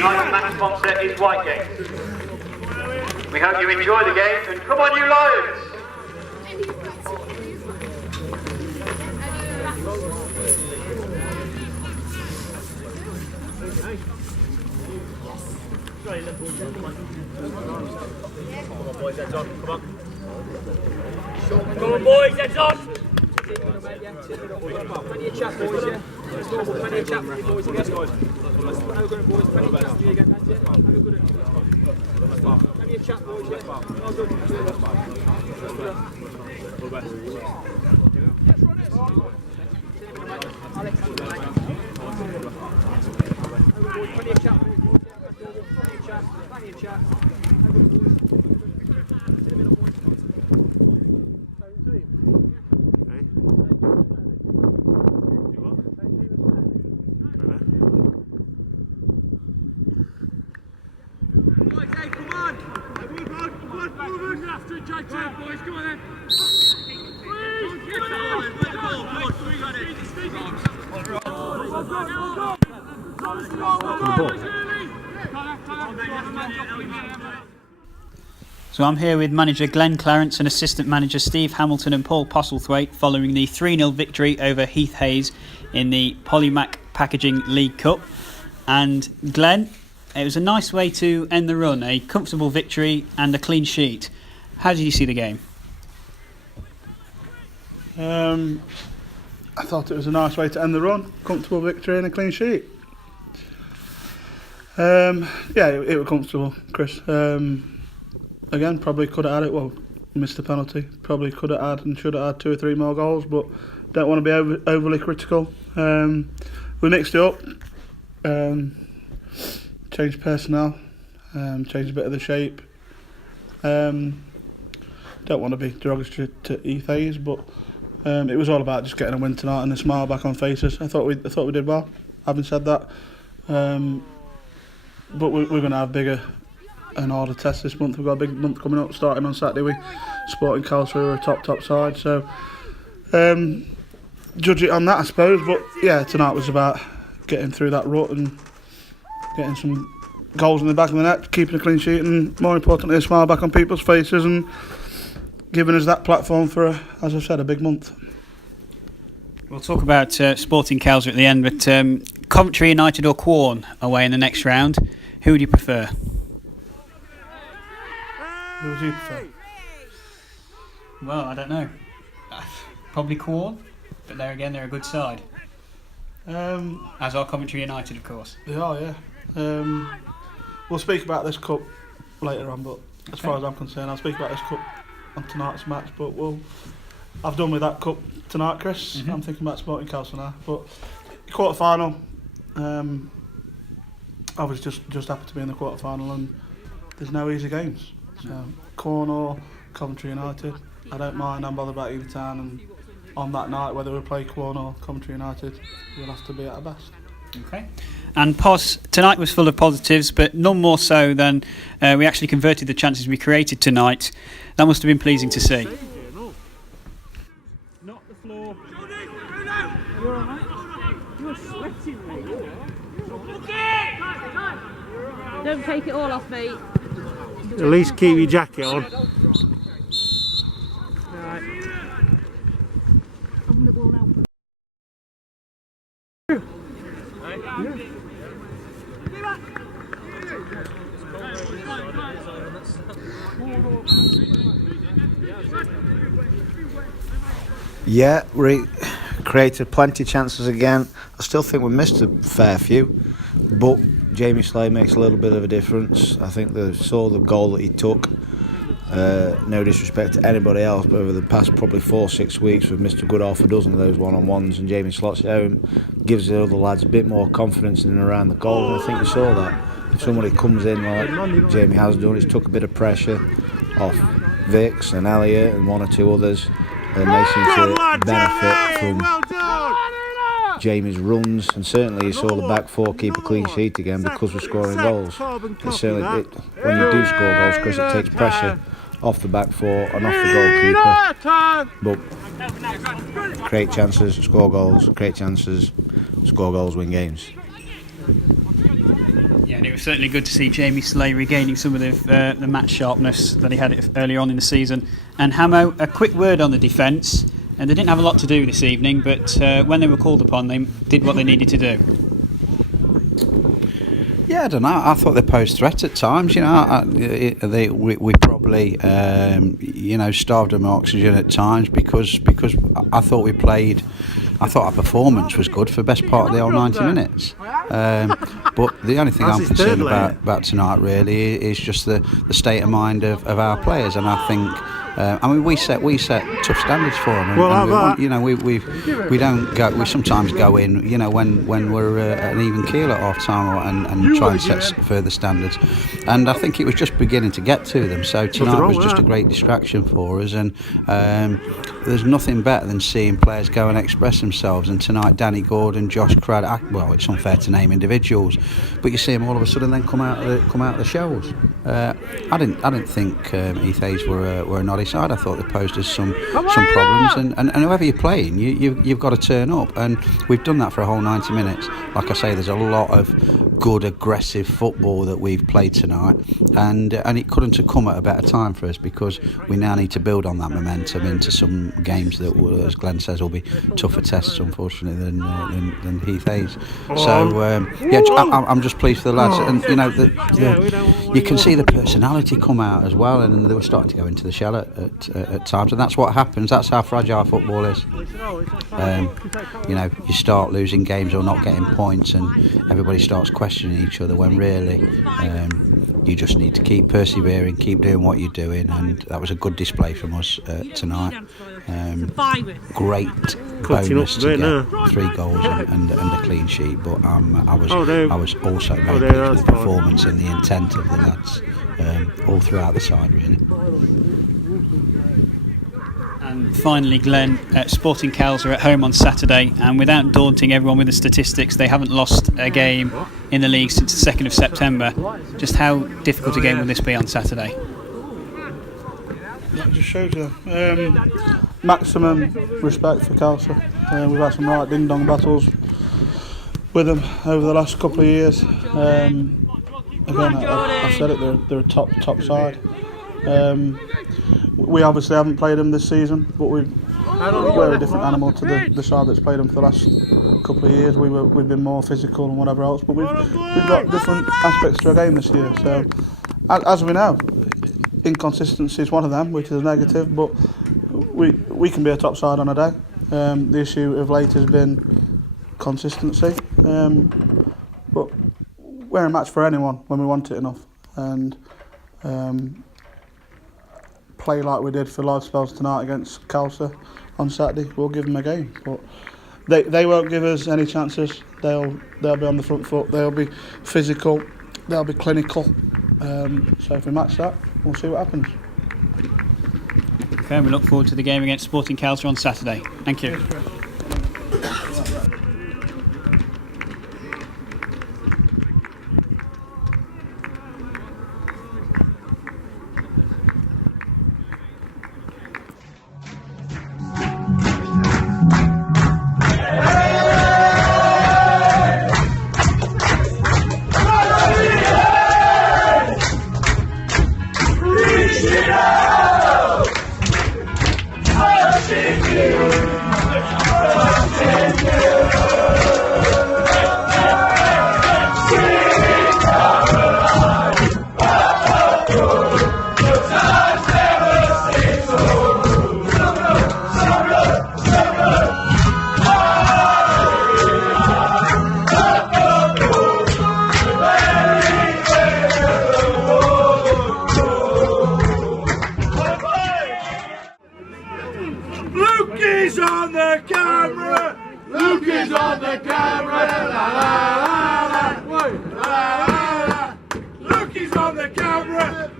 Tonight's match sponsor is Whitegate. We hope you enjoy the game, and come on, you Lions! Come on, boys, heads on. Come on. Come on, boys, heads on. Plenty of chat, boys, yeah? Plenty of chat, boys, again. How good, boys? Plenty of chat to you again, lads, yeah? How good. Plenty of chat, boys, yeah? How good. Alex, plenty of chat, boys, plenty of chat, plenty of chat. So I'm here with manager Glenn Clarence and assistant manager Steve Hamilton and Paul Postlethwaite following the 3-0 victory over Heath Hayes in the Polymac Packaging League Cup. And Glenn, it was a nice way to end the run, a comfortable victory and a clean sheet. How did you see the game? I thought it was a nice way to end the run, comfortable victory and a clean sheet. It was comfortable, Chris. Again, probably could have had it. Well, missed the penalty. Probably could have had and should have had 2 or 3 more goals, but don't want to be overly critical. We mixed it up, changed personnel, changed a bit of the shape. Don't want to be derogatory to Heath Hayes, but it was all about just getting a win tonight and a smile back on faces. I thought we did well. Having said that, but we're going to have bigger and harder tests this month. We've got a big month coming up, starting on Saturday with Sporting Calgary, who are a top side. So judge it on that, I suppose. But yeah, tonight was about getting through that rut and getting some goals in the back of the net, keeping a clean sheet, and more importantly, a smile back on people's faces and giving us that platform for, as I've said, a big month. We'll talk about Sporting Calgary at the end, but Coventry United or Quorn away in the next round. Who would you prefer? Who would you prefer? Well, I don't know. Probably Quorn, but there again, they're a good side. As are Coventry United, of course. They are, yeah. We'll speak about this cup later on, but as far as I'm concerned, I'll speak about this cup on tonight's match. But I've done with that cup tonight, Chris. Mm-hmm. I'm thinking about Sporting Calgary now. But quarter final, I was just happy to be in the quarter final, and there's no easy games. So Quorn or Coventry United, I don't mind. I'm bothered about either town, and on that night, whether we play Quorn or Coventry United, we'll have to be at our best. Okay. And tonight was full of positives, but none more so than we actually converted the chances we created tonight. That must have been pleasing to see. Not the floor. You're all right? You're sweating, mate. Don't take it all off, mate. At least keep your jacket on. Right. Yeah, we created plenty of chances again. I still think we missed a fair few, but Jamie Slay makes a little bit of a difference. I think they saw the goal that he took. No disrespect to anybody else, but over the past probably 4-6 weeks we've missed a good half a dozen of those one-on-ones, and Jamie slots it home, gives the other lads a bit more confidence in and around the goal, and I think we saw that. If somebody comes in like Jamie has done, he's took a bit of pressure off Vix and Elliot and 1 or 2 others, and they seem to benefit from Jamie's runs, and certainly you saw the back 4 keep a clean sheet again because we're scoring goals. It's certainly when you do score goals, Chris, it takes pressure off the back four and off the goalkeeper. But create chances, score goals, create chances, score goals, win games. Yeah, and it was certainly good to see Jamie Slay regaining some of the match sharpness that he had earlier on in the season. And Hamo, a quick word on the defence. And they didn't have a lot to do this evening, but when they were called upon, they did what they needed to do. Yeah, I don't know. I thought they posed threat at times. You know, we probably starved them of oxygen at times because I thought we played. I thought our performance was good for the best part of the whole 90 minutes. But the only thing I'm concerned about tonight really is just the state of mind of our players, and I think. We set tough standards for them. We don't go. We sometimes go in, when we're an even keel at half time, and try and set further standards. And I think it was just beginning to get to them. So tonight was just a great distraction for us. And there's nothing better than seeing players go and express themselves. And tonight, Danny Gordon, Josh Craddock. Well, it's unfair to name individuals, but you see them all of a sudden then come out of the shells. I didn't think Heath Hayes were a naughty side. I thought they posed us some problems, and whoever you're playing, you've got to turn up, and we've done that for a whole 90 minutes. Like I say, there's a lot of good aggressive football that we've played tonight, and it couldn't have come at a better time for us, because we now need to build on that momentum into some games that will, as Glenn says, will be tougher tests, unfortunately, than Heath Hayes. So I'm just pleased for the lads, and you can see the personality come out as well, and they were starting to go into the shell at times, and that's what happens. That's how fragile football is. You start losing games or not getting points, and everybody starts questioning each other, when really you just need to keep persevering, keep doing what you're doing, and that was a good display from us tonight. Great bonus to get 3 goals and a clean sheet, but I was also very pleased with the performance and the intent of the lads all throughout the side, really. And finally, Glenn, Sporting Cals are at home on Saturday, and without daunting everyone with the statistics, they haven't lost a game in the league since the 2nd of September. Just how difficult a game will this be on Saturday? That just shows you maximum respect for Calcer. We've had some right ding-dong battles with them over the last couple of years. Again, I said it, they're a top side. We obviously haven't played them this season, but we're a different animal to the side that's played them for the last couple of years. We've been more physical and whatever else, but we've got different aspects to our game this year. So, as we know, inconsistency is one of them, which is a negative, but we can be a top side on a day. The issue of late has been consistency, but we're a match for anyone when we want it enough, and play like we did for live spells tonight against Calcer on Saturday, we'll give them a game. But they won't give us any chances. They'll be on the front foot. They'll be physical. They'll be clinical. So if we match that, we'll see what happens. Okay, we look forward to the game against Sporting Calcer on Saturday. Thank you. Look, he's on the camera!